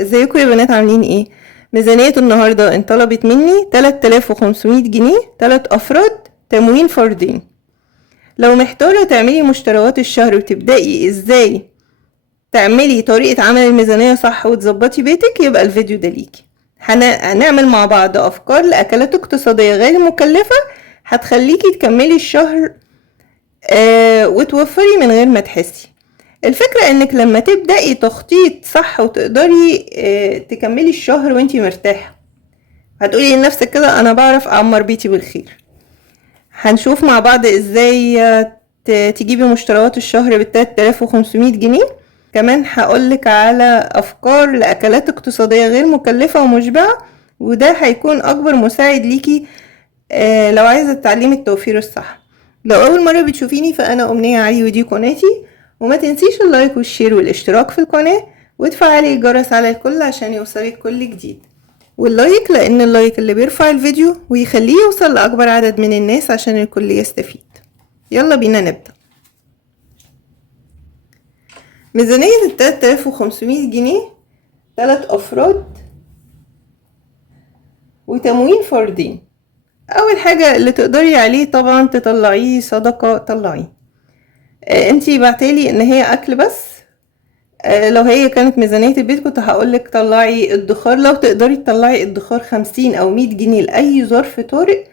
ازيكم يا بنات عاملين ايه؟ ميزانية النهاردة انطلبت مني 3500 جنيه 3 افراد تموين فردين. لو محتارة تعملي مشتريات الشهر وتبدأي ازاي تعملي طريقة عمل الميزانية صح وتظبطي بيتك، يبقى الفيديو ده ليكي. هنعمل مع بعض افكار لاكلات اقتصادية غير مكلفة هتخليكي تكملي الشهر وتوفري من غير ما تحسي. الفكرة انك لما تبدأي تخطيط صح وتقدري تكملي الشهر وانتي مرتاحة، هتقولي لنفسك كده انا بعرف اعمر بيتي بالخير. هنشوف مع بعض ازاي تجيبي مشتريات الشهر ب3500 جنيه. كمان هقولك على افكار لاكلات اقتصادية غير مكلفة ومشبعة، وده هيكون اكبر مساعد ليكي لو عايزة تتعلمي التوفير الصح. لو اول مرة بتشوفيني فانا امنية علي ودي قناتي، وما تنسيش اللايك والشير والاشتراك في القناة وتفعلي الجرس على الكل عشان يوصلك كل جديد. واللايك لان اللايك اللي بيرفع الفيديو ويخليه يوصل لاكبر عدد من الناس عشان الكل يستفيد. يلا بينا نبدأ. ميزانية 3500 جنيه 3 افراد وتموين فردين. اول حاجة اللي تقدري عليه طبعا تطلعيه صدقة، طلعيه. انتي بعتالي ان هي اكل بس. لو هي كانت ميزانية البيت كنت هقولك طلعي ادخار، لو تقدري تطلعي ادخار 50 او 100 جنيه لأي ظرف طارئ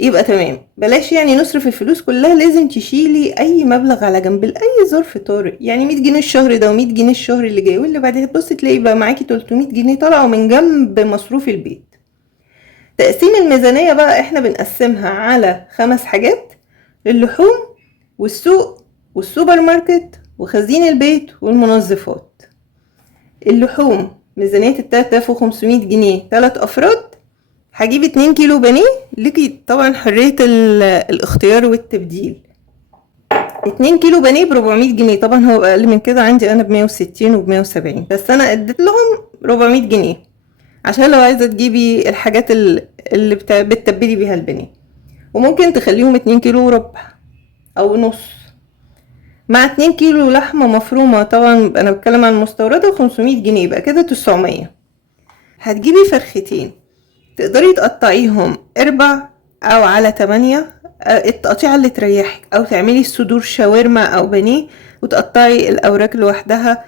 يبقى تمام. بلاش يعني نصرف الفلوس كلها، لازم تشيلي اي مبلغ على جنب لأي ظرف طارئ. يعني 100 جنيه الشهر ده و100 جنيه الشهر اللي جاي واللي بعدها تبصي تلاقي بقى معاكي 300 جنيه طلعوا من جنب مصروف البيت. تقسيم الميزانية بقى احنا بنقسمها على 5 حاجات: اللحوم والسوق والسوبر ماركت وخزين البيت والمنظفات. اللحوم ميزانية 3500 جنيه 3 افراد. هجيب 2 كيلو بانيه، ليكي طبعا حرية الاختيار والتبديل. 2 كيلو بانيه ب400 جنيه، طبعا هو اقل من كده عندي انا ب160 وب170، بس انا اديت لهم 400 جنيه عشان لو عايزة تجيبي الحاجات اللي بتتبلي بيها البانيه. وممكن تخليهم 2 كيلو وربع او نص، مع 2 كيلو لحمة مفرومة. طبعا انا بتكلم عن المستوردة 500 جنيه، يبقى كده 900. هتجيبي فرختين تقدري تقطعيهم اربع او على 8، التقطيعة اللي تريحك، او تعملي الصدور شاورما او بانيه وتقطعي الاوراق لوحدها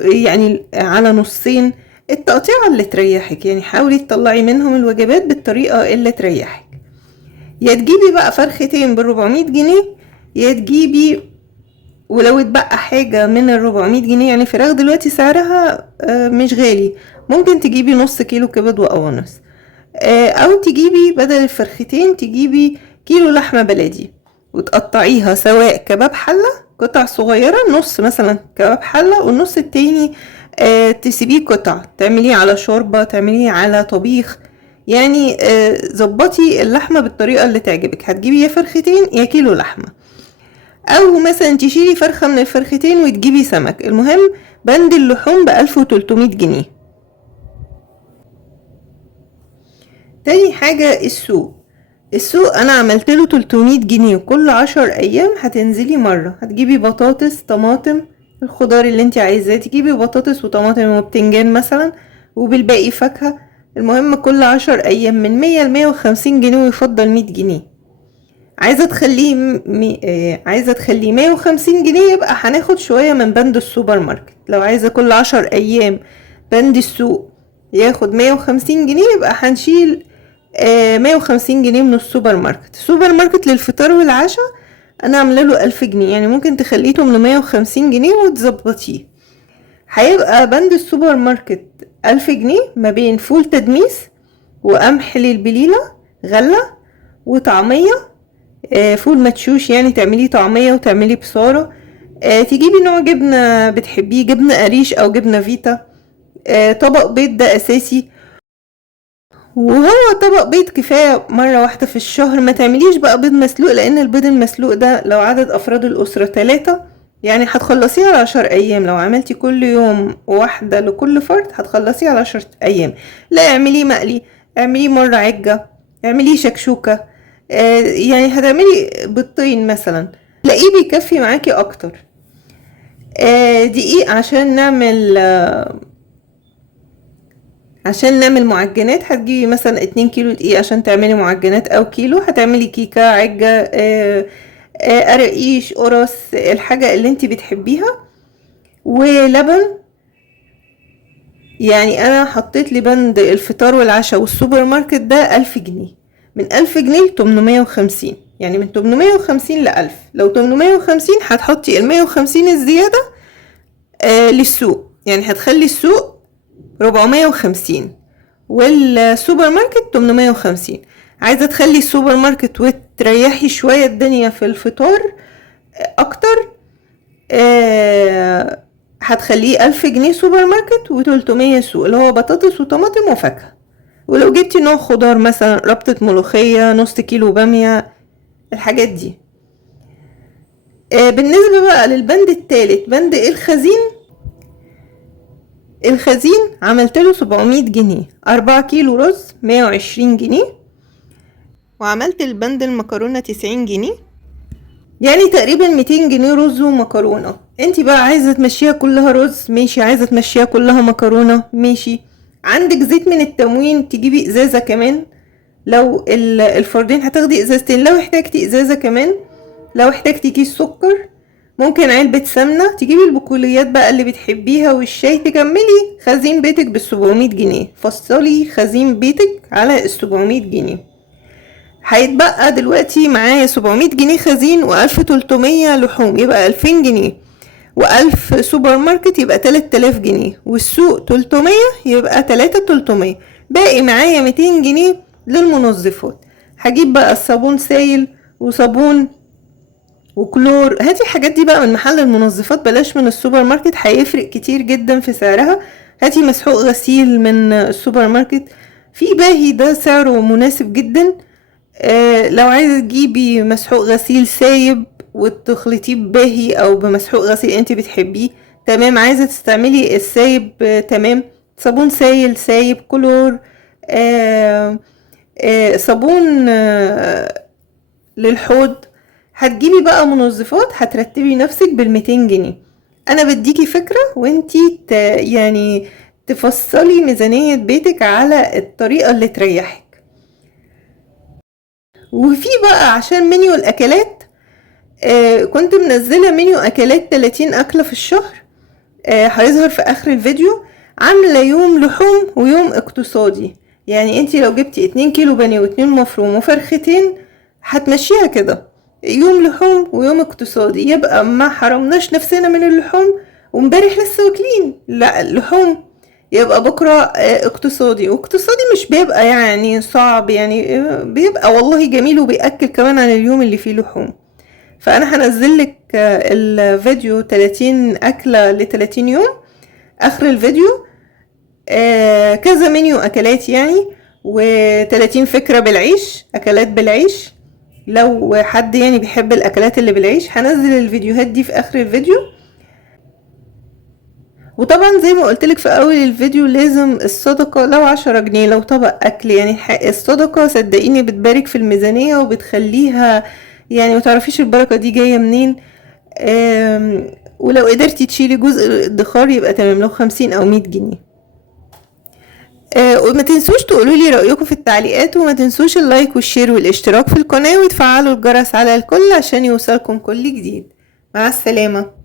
يعني على نصين. التقطيعة اللي تريحك، يعني حاولي تطلعي منهم الوجبات بالطريقة اللي تريحك. يا تجيبي بقى فرختين ب400 جنيه، يا تجيبي ولو اتبقى حاجة من 400 جنيه، يعني فراخ دلوقتي سعرها مش غالي، ممكن تجيبي نص كيلو كبد وقوانص، او تجيبي بدل الفرختين تجيبي كيلو لحمة بلدي وتقطعيها سواء كباب حلة قطع صغيرة، نص مثلا كباب حلة والنص التاني تسيبيه قطع، تعمليه على شوربة، تعمليه على طبيخ. يعني ظبطي اللحمة بالطريقة اللي تعجبك. هتجيبي يا فرختين يا كيلو لحمة، او مثلا تشيلي فرخة من الفرختين وتجيبي سمك. المهم بند اللحوم ب1300 جنيه. تاني حاجة السوق انا عملت له 300 جنيه، وكل 10 ايام هتنزلي مرة هتجيبي بطاطس، طماطم، الخضار اللي انت عايزاه. تجيبي بطاطس وطماطم وبتنجان مثلا، وبالباقي فاكهة. المهم كل 10 ايام من 100 ل150 جنيه، ويفضل 100 جنيه. عايزة تخليه 150 جنيه، يبقى هناخد شوية من بند السوبر ماركت. لو عايزة كل 10 ايام بند السوق ياخد 150 جنيه، يبقى هنشيل 150 جنيه من السوبر ماركت. السوبر ماركت للفطار والعشاء انا عامله له 1000 جنيه، يعني ممكن تخليتهم ل150 جنيه وتظبطيه. هيبقى بند السوبر ماركت 1000 جنيه ما بين فول تدميس وقمح للبليلة غلة وطعمية، فول مدشوش، يعني تعمليه طعمية وتعمليه بصارة. تجيبي نوع جبنة بتحبيه، جبنة قريش او جبنة فيتا. طبق بيض ده اساسي، وهو طبق بيض كفاية مرة واحدة في الشهر. ما تعمليش بقى بيض مسلوق، لان البيض المسلوق ده لو عدد افراد الاسرة 3 يعني هتخلصيه على 10 ايام. لو عملتي كل يوم واحدة لكل فرد هتخلصيه على 10 ايام. لا، اعمليه مقلي، اعمليه مرة عجة، اعمليه شكشوكة. يعني هتعملي بيضتين مثلا تلاقيه بيكفي معاكي اكتر. دقيق عشان نعمل معجنات. هتجيبي مثلا 2 كيلو دقيق عشان تعملي معجنات، او كيلو هتعملي كيكة، عجة، قراقيش، قرص، الحاجة اللي انت بتحبيها. ولبن، يعني انا حطيت لي بند الفطار والعشاء والسوبر ماركت ده 1000 جنيه، من 1000 جنيه ل 850، يعني من 850 ل 1000. لو 850 هتحطي ال 150 الزيادة للسوق، يعني هتخلي السوق 450 والسوبر ماركت 850. عايزة تخلي السوبر ماركت وتريحي شوية الدنيا في الفطار اكتر، هتخليه 1000 جنيه سوبر ماركت و300 سوق، اللي هو بطاطس وطماطم وفاكهة. ولو جبتي نوع خضار مثلا ربطة ملوخية، نص كيلو بامية، الحاجات دي. بالنسبة بقى للبند التالت، بند الخزين عملت له 700 جنيه، 4 كيلو رز 120 جنيه، وعملت البند المكرونة 90 جنيه، يعني تقريبا 200 جنيه رز ومكرونة. انتي بقى عايزة تمشيها كلها رز ماشي، عايزة تمشيها كلها مكرونة ماشي. عندك زيت من التموين تجيبي ازازة كمان، لو الفردين هتاخدي ازازتين، لو احتاجتي ازازة كمان، لو احتاجتي كيس سكر، ممكن علبة سمنة، تجيبي البقوليات بقى اللي بتحبيها والشاي. تكملي خزين بيتك بال700 جنيه. فصلي خزين بيتك على ال700 جنيه. هيتبقى دلوقتي معايا 700 جنيه خزين و1300 لحوم، يبقى 2000 جنيه، و1000 سوبر ماركت يبقى 3000 جنيه، والسوق 300 يبقى 3300. باقي معايا 200 جنيه للمنظفات. هجيب بقى الصابون سايل وصابون وكلور. هاتي الحاجات دي بقى من محل المنظفات، بلاش من السوبر ماركت، هيفرق كتير جدا في سعرها. هاتي مسحوق غسيل من السوبر ماركت، في باهي ده سعره مناسب جدا. لو عايزة تجيبي مسحوق غسيل سايب وتخلطيه بباهي او بمسحوق غسيل انت بتحبيه، تمام. عايزة تستعملي السايب، تمام. صابون سايل، سايب، كلور، صابون للحوض. هتجيبي بقى منظفات، هترتبي نفسك بال200 جنيه. انا بديكي فكرة وانتي يعني تفصلي ميزانية بيتك على الطريقة اللي تريحك. وفي بقى عشان منيو الاكلات، كنت منزلة منيو اكلات 30 اكلة في الشهر، هيظهر في اخر الفيديو. عاملة يوم لحوم ويوم اقتصادي، يعني انتي لو جبتي 2 كيلو بانيه و2 مفروم وفرختين هتمشيها كده، يوم لحوم ويوم اقتصادي، يبقى ما حرمناش نفسنا من اللحوم ومبارح لسه واكلين. لا، اللحوم يبقى بكرة اقتصادي. واقتصادي مش بيبقى يعني صعب، يعني بيبقى والله جميل وبيأكل كمان عن اليوم اللي فيه لحوم. فانا هنزلك الفيديو 30 اكلة ل30 يوم اخر الفيديو، كذا منيو اكلات يعني، و30 فكرة بالعيش، اكلات بالعيش. لو حد يعني بيحب الاكلات اللي بالعيش هنزل الفيديوهات دي في اخر الفيديو. وطبعا زي ما قلتلك في اول الفيديو، لازم الصدقة لو 10 جنيه، لو طبق اكل، يعني الصدقة صدقيني بتبارك في الميزانية وبتخليها يعني متعرفيش البركة دي جاية منين. ولو قدرتي تشيلي جزء الادخار يبقى تمام، لو 50 او 100 جنيه. وما تنسوش تقولوا لي رأيكم في التعليقات، وما تنسوش اللايك والشير والاشتراك في القناة وتفعلوا الجرس على الكل عشان يوصلكم كل جديد. مع السلامة.